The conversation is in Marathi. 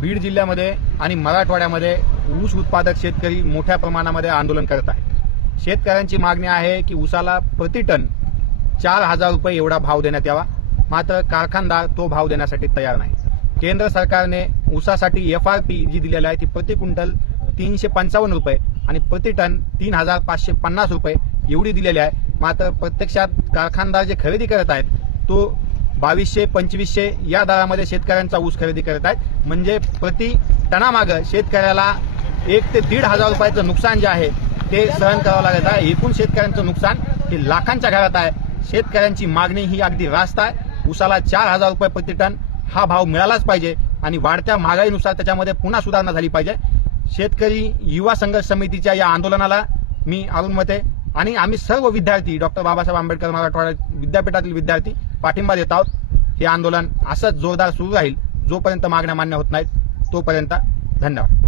बीड जिल्ह्यामध्ये आणि मराठवाड्यामध्ये ऊस उत्पादक शेतकरी मोठ्या प्रमाणामध्ये आंदोलन करत आहेत. शेतकऱ्यांची मागणी आहे की ऊसाला प्रति टन चार हजार रुपये एवढा भाव देण्यात यावा. मात्र कारखानदार तो भाव देण्यासाठी तयार नाही. केंद्र सरकारने ऊसासाठी एफ आर पी जी दिलेली आहे ती प्रति क्विंटल तीनशे पंचावन्न रुपये आणि प्रति टन तीन हजार पाचशे पन्नास रुपये एवढी दिलेली आहे. मात्र प्रत्यक्षात कारखानदार जे खरेदी करत आहेत तो बावीसशे पंचवीसशे या दरामध्ये शेतकऱ्यांचा ऊस खरेदी करत आहेत. म्हणजे प्रति टनामागं शेतकऱ्याला एक ते दीड हजार रुपयाचं नुकसान जे आहे ते सहन करावं लागत आहे. एकूण शेतकऱ्यांचं नुकसान हे लाखांच्या घरात आहे. शेतकऱ्यांची मागणी ही अगदी रास्त आहे. ऊसाला चार हजार रुपये प्रति टन हा भाव मिळालाच पाहिजे आणि वाढत्या महागाईनुसार त्याच्यामध्ये पुन्हा सुधारणा झाली पाहिजे. शेतकरी युवा संघर्ष समितीच्या या आंदोलनाला मी अरुण मते आणि आम्ही सर्व विद्यार्थी डॉक्टर बाबासाहेब आंबेडकर मराठवाडा विद्यापीठातील विद्यार्थी पाठिंबा देत आहोत. हे आंदोलन असंच जोरदार सुरू राहील जोपर्यंत मागण्या मान्य होत नाहीत तोपर्यंत धन्यवाद.